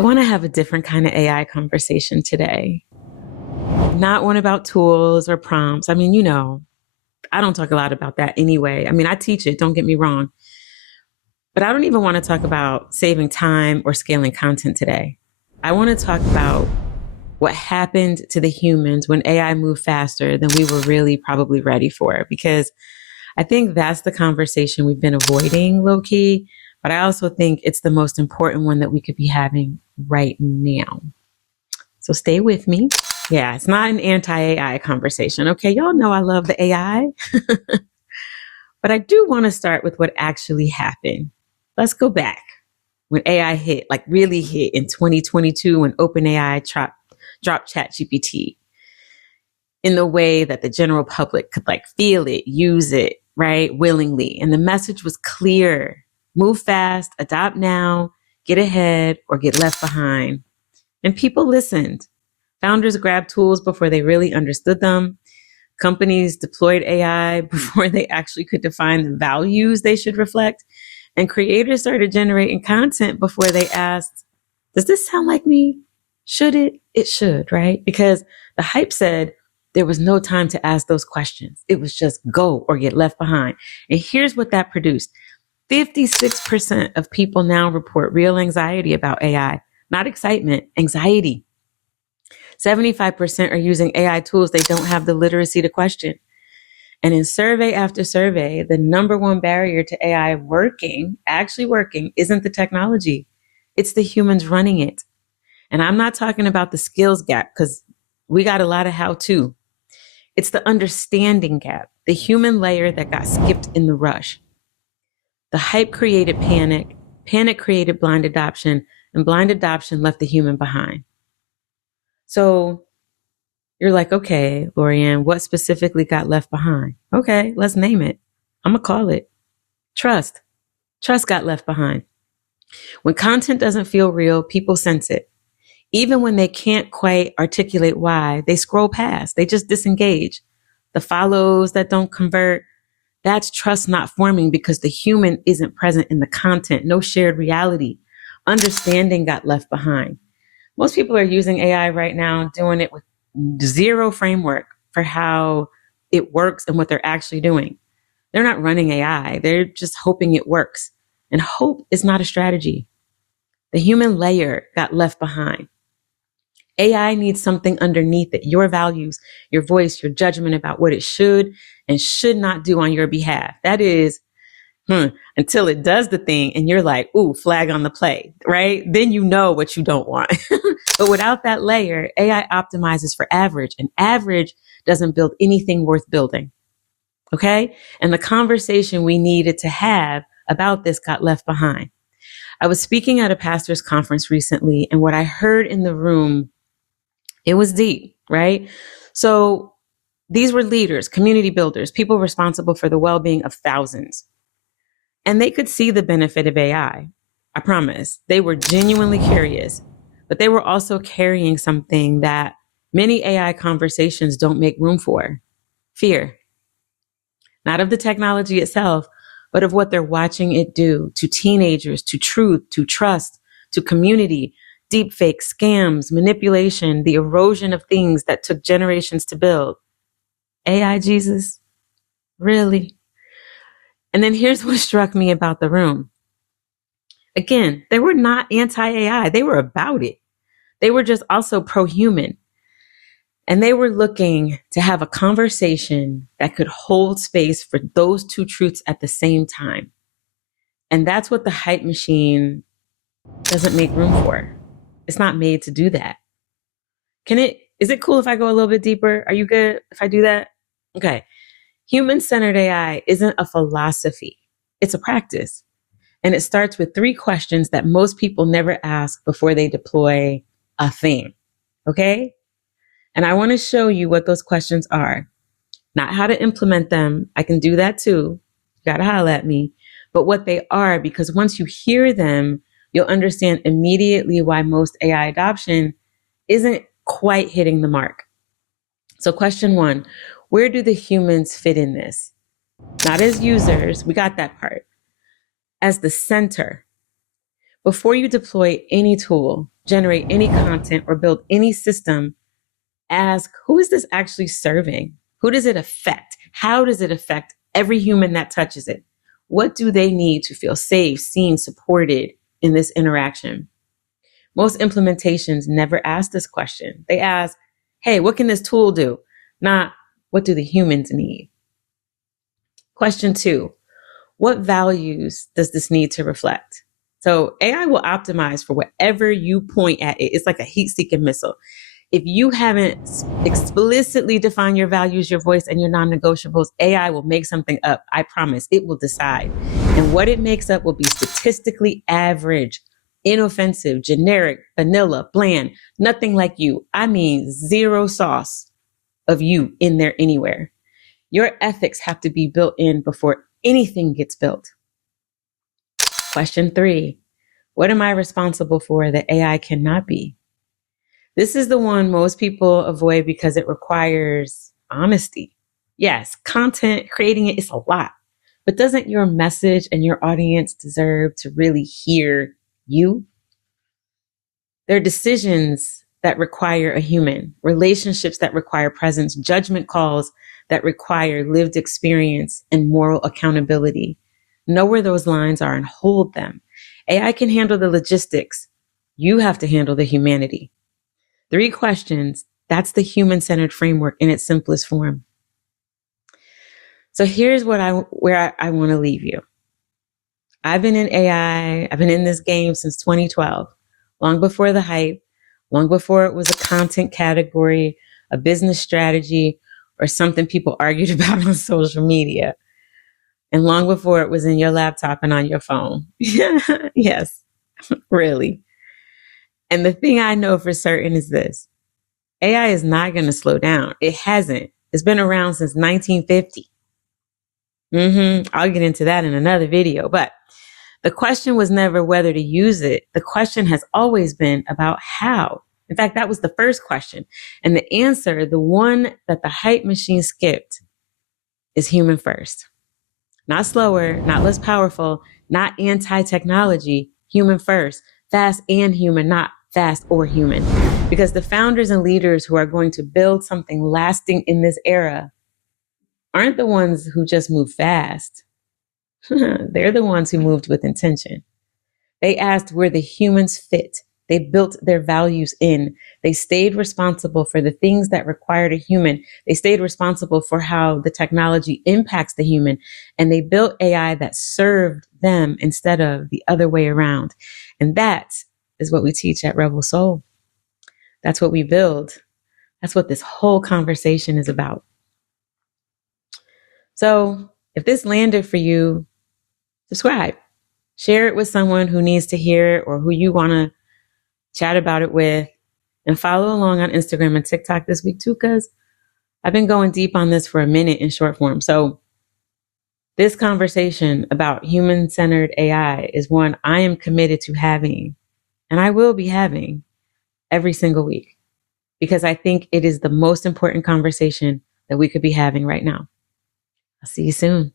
I want to have a different kind of AI conversation today. Not one about tools or prompts. I mean, I don't talk a lot about that anyway. I mean, I teach it, don't get me wrong. But I don't even want to talk about saving time or scaling content today. I want to talk about what happened to the humans when AI moved faster than we were really probably ready for. Because I think that's the conversation we've been avoiding low key. But I also think it's the most important one that we could be having right now. So stay with me. Yeah, it's not an anti-AI conversation. Okay, y'all know I love the AI. But I do want to start with what actually happened. Let's go back when AI hit, like really hit in 2022 when OpenAI dropped ChatGPT in the way that the general public could like feel it, use it, right, willingly. And the message was clear: move fast, adopt now, get ahead, or get left behind. And people listened. Founders grabbed tools before they really understood them. Companies deployed AI before they actually could define the values they should reflect. And creators started generating content before they asked, does this sound like me? Should it? It should, right? Because the hype said there was no time to ask those questions. It was just go or get left behind. And here's what that produced. 56% of people now report real anxiety about AI, not excitement, anxiety. 75% are using AI tools they don't have the literacy to question. And in survey after survey, the number one barrier to AI actually working, isn't the technology. It's the humans running it. And I'm not talking about the skills gap, because we got a lot of how to. It's the understanding gap, the human layer that got skipped in the rush. The hype created panic, panic created blind adoption, and blind adoption left the human behind. So you're like, okay, Lorianne, what specifically got left behind? Okay, let's name it. I'm going to call it trust. Trust got left behind. When content doesn't feel real, people sense it. Even when they can't quite articulate why, they scroll past, they just disengage. The follows that don't convert, that's trust not forming because the human isn't present in the content, no shared reality. Understanding got left behind. Most people are using AI right now, doing it with zero framework for how it works and what they're actually doing. They're not running AI. They're just hoping it works. And hope is not a strategy. The human layer got left behind. AI needs something underneath it, your values, your voice, your judgment about what it should and should not do on your behalf. That is, until it does the thing and you're like, ooh, flag on the play, right? Then you know what you don't want. But without that layer, AI optimizes for average, and average doesn't build anything worth building. Okay? And the conversation we needed to have about this got left behind. I was speaking at a pastor's conference recently, and what I heard in the room, it was deep, right? So these were leaders, community builders, people responsible for the well-being of thousands. And they could see the benefit of AI. I promise. They were genuinely curious, but they were also carrying something that many AI conversations don't make room for: fear. Not of the technology itself, but of what they're watching it do to teenagers, to truth, to trust, to community, deepfake, scams, manipulation, the erosion of things that took generations to build. AI, Jesus? Really? And then here's what struck me about the room. Again, they were not anti-AI. They were about it. They were just also pro-human. And they were looking to have a conversation that could hold space for those two truths at the same time. And that's what the hype machine doesn't make room for. It's not made to do that. Is it cool if I go a little bit deeper? Are you good if I do that? Okay. Human-centered AI isn't a philosophy. It's a practice. And it starts with 3 questions that most people never ask before they deploy a thing. Okay? And I want to show you what those questions are. Not how to implement them. I can do that too. You got to holler at me. But what they are, because once you hear them, you'll understand immediately why most AI adoption isn't quite hitting the mark. So question 1, where do the humans fit in this? Not as users, we got that part. As the center. Before you deploy any tool, generate any content, or build any system, ask, who is this actually serving? Who does it affect? How does it affect every human that touches it? What do they need to feel safe, seen, supported in this interaction? Most implementations never ask this question. They ask, hey, what can this tool do? Not, what do the humans need? Question 2, what values does this need to reflect? So AI will optimize for whatever you point at it. It's like a heat-seeking missile. If you haven't explicitly defined your values, your voice, and your non-negotiables, AI will make something up. I promise. It will decide. And what it makes up will be statistically average, inoffensive, generic, vanilla, bland, nothing like you. I mean, zero sauce of you in there anywhere. Your ethics have to be built in before anything gets built. Question 3, what am I responsible for that AI cannot be? This is the one most people avoid because it requires honesty. Yes, content, creating it is a lot, but doesn't your message and your audience deserve to really hear you? There are decisions that require a human, relationships that require presence, judgment calls that require lived experience and moral accountability. Know where those lines are and hold them. AI can handle the logistics. You have to handle the humanity. 3 questions, that's the human-centered framework in its simplest form. So here's where I want to leave you. I've been in AI, I've been in this game since 2012, long before the hype, long before it was a content category, a business strategy, or something people argued about on social media, and long before it was in your laptop and on your phone. Yes, really. And the thing I know for certain is this. AI is not going to slow down. It hasn't. It's been around since 1950. I'll get into that in another video. But the question was never whether to use it. The question has always been about how. In fact, that was the first question. And the answer, the one that the hype machine skipped, is human first. Not slower, not less powerful, not anti-technology, human first. Fast and human, not fast or human. Because the founders and leaders who are going to build something lasting in this era aren't the ones who just move fast. They're the ones who moved with intention. They asked where the humans fit. They built their values in. They stayed responsible for the things that required a human. They stayed responsible for how the technology impacts the human. And they built AI that served them instead of the other way around. And that is what we teach at Rebel Soul. That's what we build. That's what this whole conversation is about. So if this landed for you, subscribe. Share it with someone who needs to hear it or who you want to chat about it with. And follow along on Instagram and TikTok this week too, because I've been going deep on this for a minute in short form. So this conversation about human-centered AI is one I am committed to having, and I will be having every single week, because I think it is the most important conversation that we could be having right now. I'll see you soon.